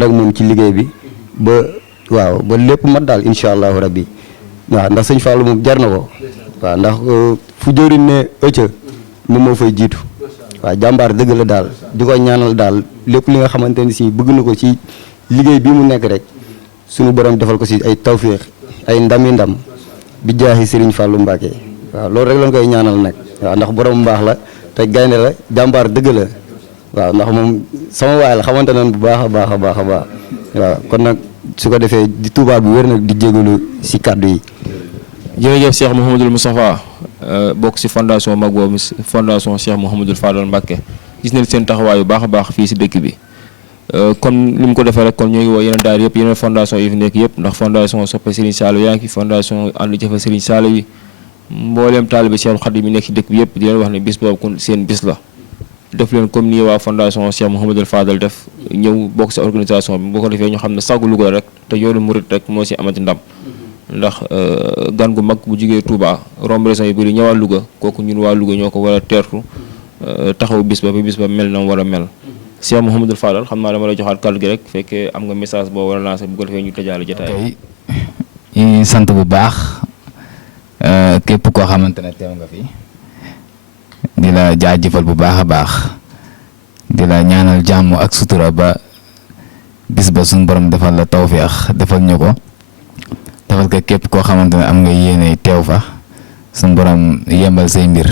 ak moom ci liggéey bi ba waaw ba lépp mat daal incha allahu rabbi waaw ndax sëñ Fallou moom jar na ko waaw ndax fu jëriñ ne ëcca moom moo fay jiitu waaw jàmbaar dëgg la daal di ko ñaanal daal lépp li nga xamante ni si bëgg na ko ci liggéey bii mu nekk rek suñu borom defal ko si ay tawféex ay ndami ndam bi jaaxi Serigne Fallou Mbacké waaw loolu rek lañ koy ñaanal nag waaw ndax borom mbaax la te gaynde la jàmbaar dëgg la waaw ndax moom sama waay la xamante nañ bu baax a baax a baax a baax waaw kon nag su ko defee di tubaab bi wér nag di jégalu si kàddu yi. jërëjëf Cheikh Mouhamadul Moustapha bokk si fondation mag boobu fondation Cheikh Mouhamadul Fadal Mbacké gis nañ seen taxawaay bu baax a baax fii si dëkk bi comme ni mu ko defee rek kon ñu ngi woo yeneen daal yëpp yeneen fondation yi fi nekk yëpp ndax fondation Soppe Serigne Saliou yaa ngi fi fondation ànd jëfa Serigne Saliou yi mbooleem taalibe Cheikh Khadim yi nekk si dëkk bi yëpp di leen wax ne bis boobu kon seen bis la def leen comme ni waa fondation Cheikh Mouhamadul Fadal def ñëw bokk si organisation bi boo ko defee ñu xam ne sagu Louga rek te yoonu murit rek moo si amati ndam ndax gan gu mag bu jugee Touba romb région yu bëri ñëwaat Louga kooku ñun waa Louga ñoo ko war a teertu taxaw bis ba mel na mu war a mel Cheikh Mouhamadul Fadal xam naa dama lay joxaat kàddu gi rek fekkee am nga message boo war a lancer bu ko defee ñu tëjaale jotaay yi sant bu baax képp koo xamante ne teew nga fi di la jaajëfal bu baax a baax di la ñaanal jàmm ak sutura ba bis ba suñu borom defal la tawfeex defal ñu ko defal ko képp koo xamante ne am nga yéene teew fa suñu borom yembal say mbir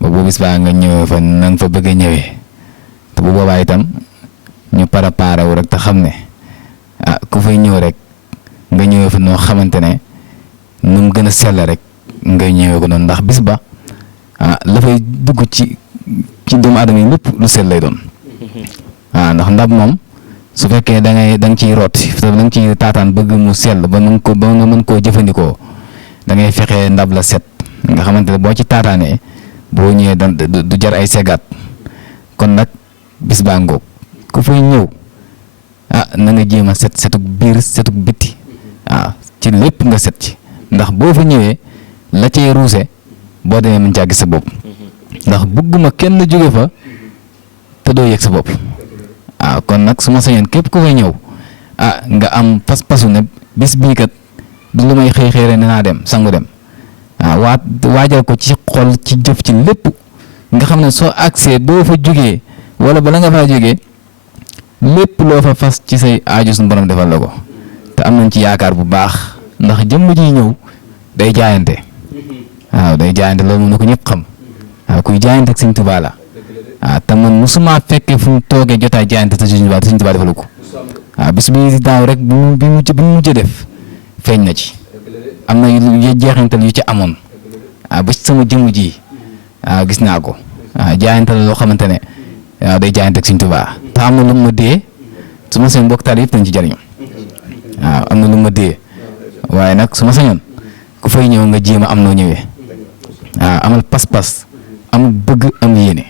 ba bu bis baa nga ñëwee fa na nga fa bëgg a ñëwee te bu boobaa itam ñu préparé wu rek te xam ne ku fay ñëw rek nga ñëwee fa noo xamante ne nu mu gën a sell rek nga ñëwee ko noonu ndax bis ba la fay dugg ci doomu aadama yi lépp lu sell lay doon ndax ndab moom su fekkee da nga ciy root da nga ciy taataan bëgg mu sell ba nga mën koo jëfandikoo da ngay fexe ndab la set nga xamante ne boo ci taataanee boo ñëwee du jar ay segaat kon nag bis baa ngoog ku fay ñëw na nga jéem a setuk biir setuk bitti ci lépp nga set ci ndax boo fa ñëwee la cay ruuse boo demee mën caa gis sa bopp ndax bëgguma kenn jóge fa te doo yëg sa bopp kon nag su ma sañoon képp ku fay ñëw nga am pas-pasu ne bis bii kat du lu may xëy rek ne naa dem sangu dem waajal ko ci xol ci jëf ci lépp nga xam ne soo agsee doo fa jógee wala bala nga faa jógee lépp loo fa fas ci say aaju suñu borom defal la ko te am nañ ci yaakaar bu baax ndax jëmm ji ñëw day jaayante day jaayante loolu moom na ko ñëpp xam kuy jaayante ak Sëñ Tuubaa la te man musuma fekkee fu mu toogee jotaay jaayante te Sëñ Tuubaa defalu ko bis bi daaw rek bi mu mujj def feeñ na ci am na jeexintal yu ci amoon ba ci sama jëmm ji gis naa ko jaayantal loo xamante ne day jaayante ak Sëñ Tuubaa te am na lu ma dee su ma seen mbokk taal yëpp dañ ci jariñu am na lu ma dee waaye nag su ma sañoon ku fay ñëw nga jéem a am noo ñëwee amal pas-pas am bëgg am yéene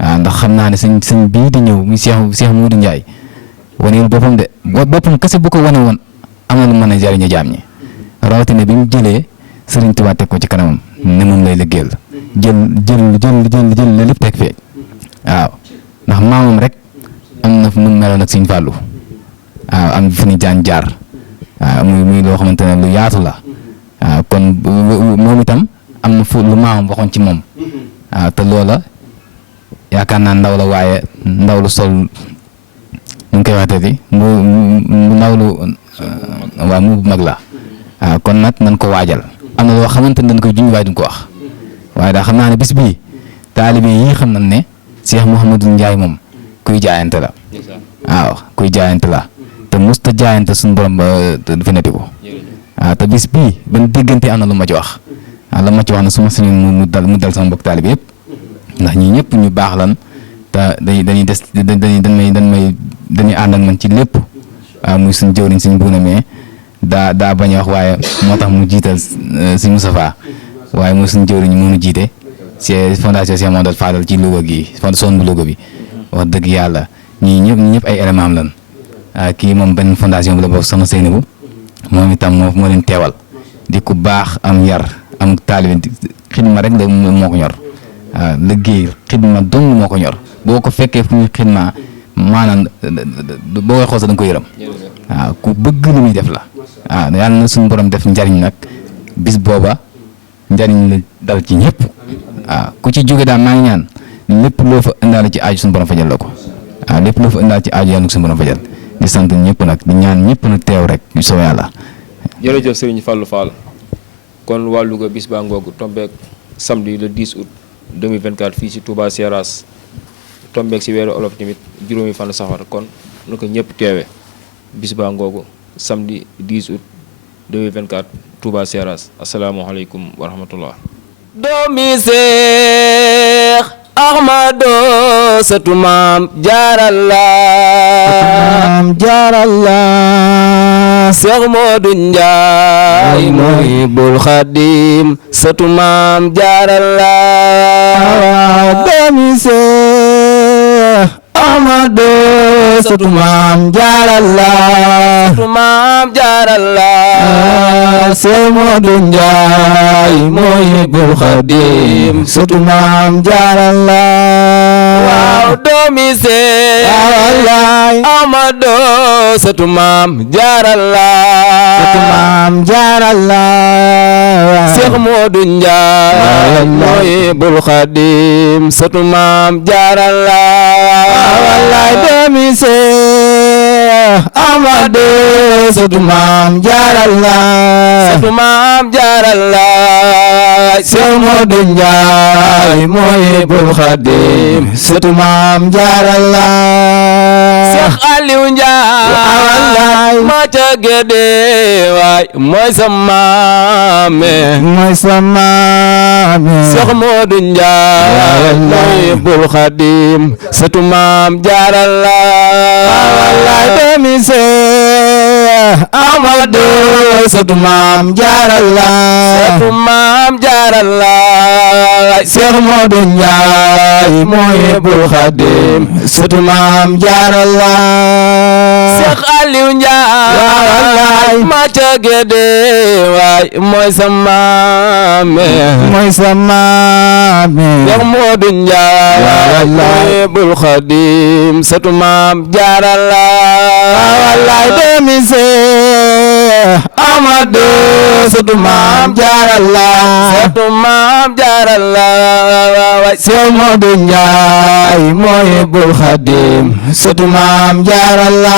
ndax xam naa ne sëñ bii di ñëw muy Cheikh Modou Ndiaye waneel boppam de boppam kese bu ko wane woon am na lu mën a jariñu jaam ñi rawatina bi mu jëlee Sëriñ Tuubaa teg ko ci kanamam ne moom lay liggéeyal jël la lépp teg fee ndax maamam rek am na fu mu meloon ak Sëñ Fàllu am fu ñu jaar muy loo xamante ne lu yaatu la kon moom itam am na fu lu maamam waxoon ci moom te loola yaakaar naa ndaw la waaye ndaw lu sol nu ngi koy waxtee di mu ndaw lu waaw mu mag la kon nag nañ ko waajal am na loo xamante ne dañ koy junj waaye duñ ko wax waaye daa xam naa ne bis bii taalibe yi xam nañ ne Cheikh Mouhamadou Ndiaye moom kuy jaayante la kuy jaayante la te musta jaayante suñu borom ba fi neti ko te bis bii ban diggante am na lu ma ci wax la ma ci wax ne su ma sañoon mu dal sama mbokk taalibe yëpp ndax ñii ñëpp ñu baax lan te dañuy des dañuy ànd ak man ci lépp waaw muy suñ jëwriñ suñ buuna mais daa bañ a wax waaye moo tax mu jiital suñ Moustapha waaye muy suñ jëwriñ moo ñu jiite c'est fondation Cheikh Mamadou Fadal ci Louga gi fondation bu Louga bi wax dëgg yàlla ñii ñëpp ay élément am lan kii moom benn fondation bu la bokk soxna Seynabou moom itam moo leen teewal di ku baax am yar am taalibe xidma rek la moo ko ñor waaw liggéey xidma dong moo ko ñor boo ko fekkee fu muy xidma maanaam boo koy xool sax da nga ko yërëm waaw ku bëgg lu muy def la waaw yàlla na suñu borom def njariñ nag bis booba njariñ la dal ci ñëpp waaw ku ci jóge daal maa ngi ñaan lépp loo fa indaale ci aaju suñu borom fajal la ko waaw lépp loo fa indaale ci aaju yàlla suñu borom fajal di sant ñëpp nag di ñaan ñëpp nag teew rek yu soo yàlla. jërëjëf Serigne Fallou Fall kon waa Louga bis baa ngoogu tombeek samedi le 10 août 2024 fii si Touba Seras tombeek si weeru olof tamit juróomi fan safar kon nu ko ñëpp teewe bis baa ngoogu samedi 10 août 2024 Touba Seras asalaamaaleykum wa rahmatullah. doomi Seex Ahmadu sëtu maam jaaralla Seex Moodu Njaay Muhibul Xadim sëtu maam jaaralla doomi Seex Ahmadu sëtu maam jaaralla Seex Moodu Njaay Muhibul Xadim sëtu maam jaaralla waaw doomi Seex Ahmadu sëtu maam jaaralla Seex Moodu Njaay Muhibul Xadim sëtu maam jaaralla wallaay doomi Seex Ahmadu sëtu maam jaaralla Seex Moodu Njaay Muhibul Xadim sëtu maam jaaralla Seex Aliou Njaay ma ca Gédé waay mooy sa maame Seex Moodu Njaay Muhibul Xadim sëtu maam jaaralla wallaay doomi Seex Ahmadu sëtu maam jaaralla Seex Moodu Njaay Muhibul Xadim sëtu maam jaaralla Seex Aliou Njaay ma ca Gédé waay mooy sa maame Seex Moodu Njaay Muhibul Xadim sëtu maam jaaralla wallaay doomi Seex Ahmadu sëtu maam jaaralla Seex Moodu Njaay Muhibul Xadim sëtu maam jaaralla